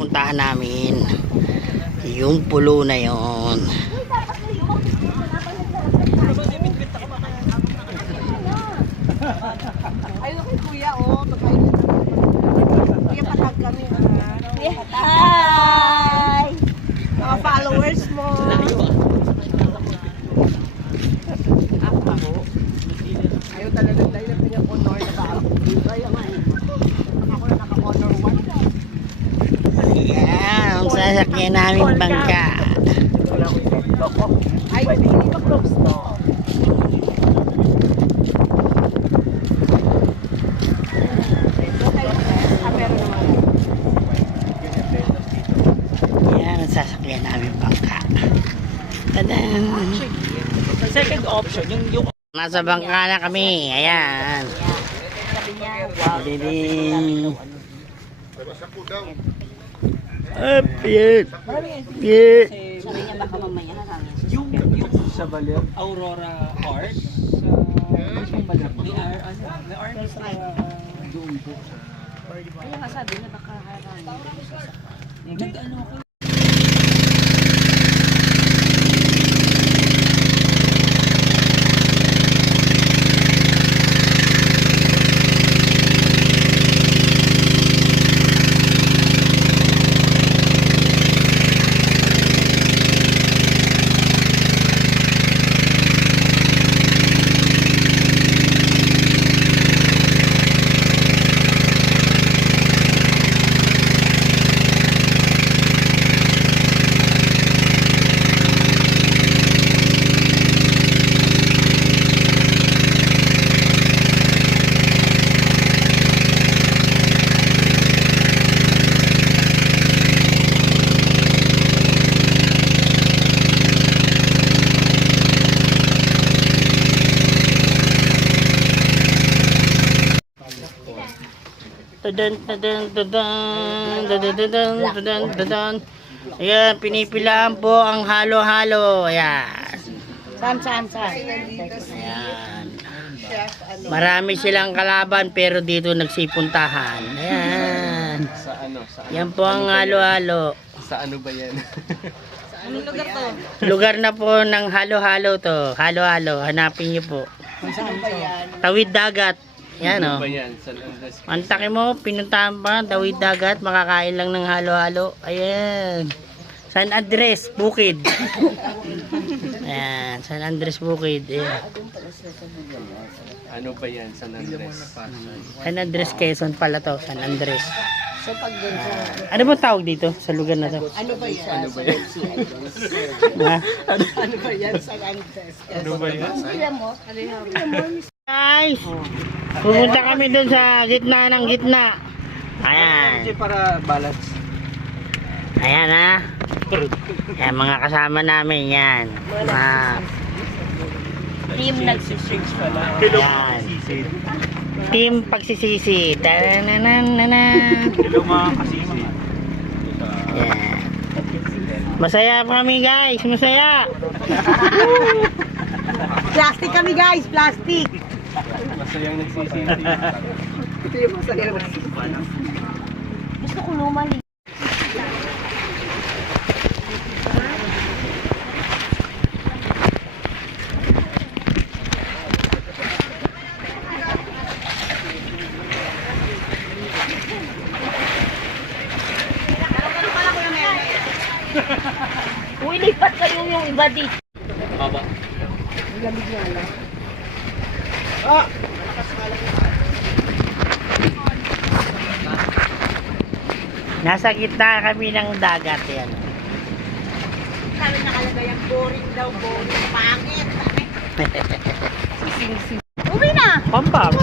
Puntahan namin yung pulo na yon. Ayun kay kuya, oh. Kuya, patag kami. Hi! Mga followers mo. Ayaw talaga dahil na honor na ba? Ayaw nga eh. Ako na naka-honor 1. Ayan, ang sasakyan namin bangka. Ay, hindi pa close to. Ayan, ang sasakyan namin bangka. Tadan! Second option, yung Nasa bangka na kami. Ayan. Didim. Up, yan. Yeah. Sabi niya baka mamaya hangin. yung sa Baler, Aurora Art sa may art sa doon po. Kaya nga sabi niya baka hangin. Nag-ano ako. Tadan, tadan, tadan, tadan, tadan, tadan, tadan. Ayan, pinipilaan po ang halo-halo. Ayan. Saan? Ayan. Marami silang kalaban pero dito nagsipuntahan. Ayan. Sa ano? Yan po ang halo-halo. Sa ano ba yan? Anong lugar to? Lugar na po ng halo-halo to. Halo-halo. Hanapin niyo po. Saan ba yan? Tawid dagat. Yan o. Ano ba yan? San Andres? Antake mo, pinuntahan pa. Tawid dagat. Makakain lang ng halo-halo. Ayan. San Andres, Bukid. Ayan. San Andres, Bukid. Ayan. Ano ba yan? San Andres? San Andres, Quezon pala to. San Andres. So pag dun sa... Ano ba tawag dito sa lugar na to? Ano ba yan? Ha? Ano ba yan? San Andres? Ano ba yan? Guys, pupunta kami dun sa gitna ng gitna. Ayan. Para balance. Ayan ha. Ayan mga kasama namin yan. Team nagsisig pala. Ayan. Team pagsisisi. Tananana. Hello mga kasisi. Ayan. Masaya pa kami guys. Masaya. Plastic kami guys, plastic. Masayang nagsisisi. Ito yung masaya na. Gusto ko lumali. Uy, lipat kayo yung iba dito. Baba. Nasa gitna kami ng dagat yan. Sabi nakalagay ang boring daw, boring, pangit. Uwi na! Pampang.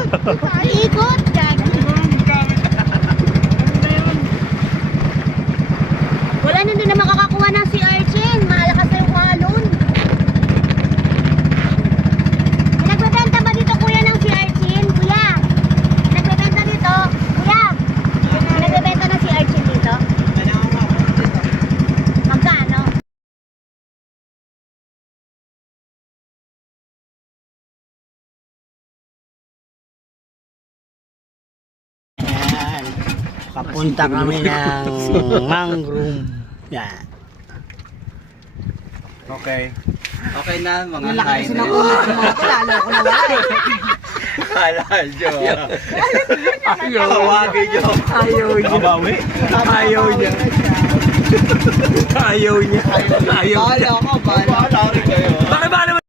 Ikot! Wala na din na makakakuha ng si Archen. Mahalakas na yung halon. May nagbebenta ba dito kuya ng si Archen? Kuya! May nagbebenta dito? Kuya! May nagbebenta ng si Archen dito? Magkano? Pupunta kami ng mangrove. Yan. Okay. Okay na, mga Malaki kasi ng ulit ng mga kilala ko na wala eh. Haladyo. Ayaw. Tawagin nyo. Ayaw niya. Kabawi. Ayaw niya. Ayaw niya. Ayaw. Bahala ko, bahala. Bahala rin kayo. Bakit ba naman?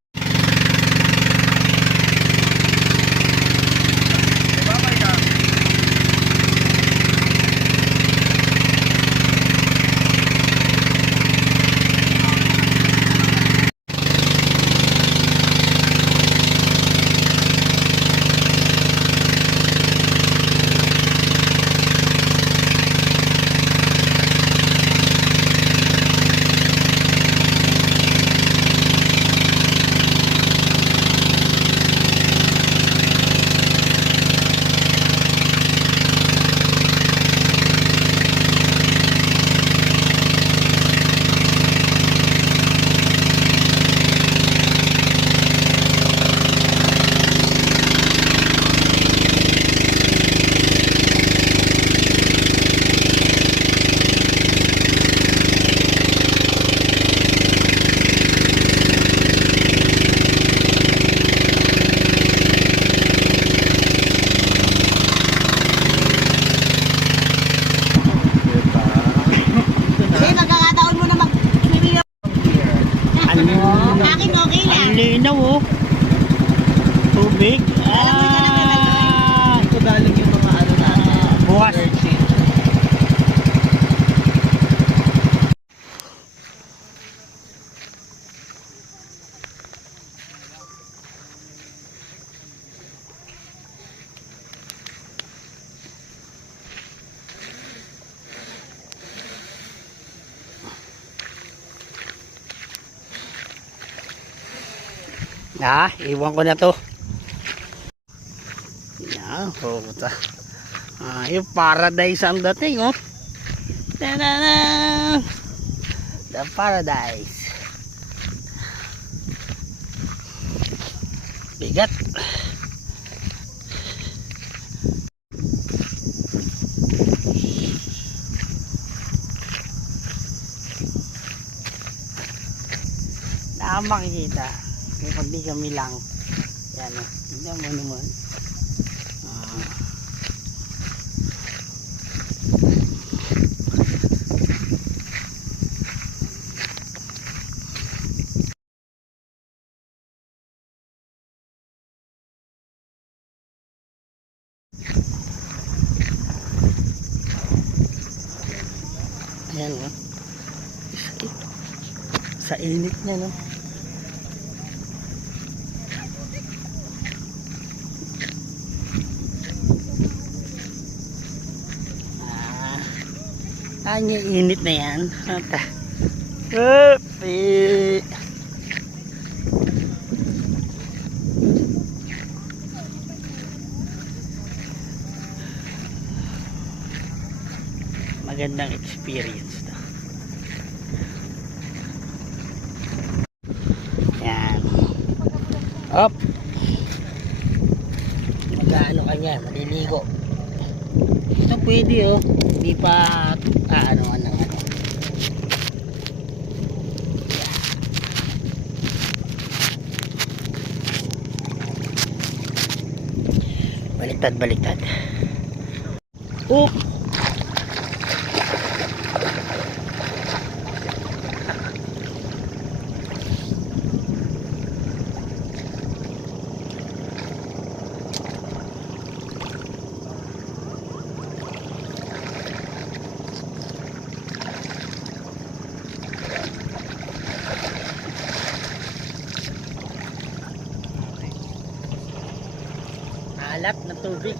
Sige, magkakataon mo na mag-video. Akin okay lang. Ang linaw oh. Tubig. Ito galing yung mga ano na. Bukas. Iwan ko na to. Yan, puta. Yung paradise ang dating, oh. Ta-da-da! The paradise. Bigat. Makikita. Kundi kami lang. Yan o. Tignan mo naman. Ayan o. Sa init niya no. Kanya init na yan. Ata. Upi. Magandang experience to. Yan. Up. Magkano kanya? Maliligo. Ito pwede oh. Hindi pa ano. Baliktad. Oop. Alat na tubig.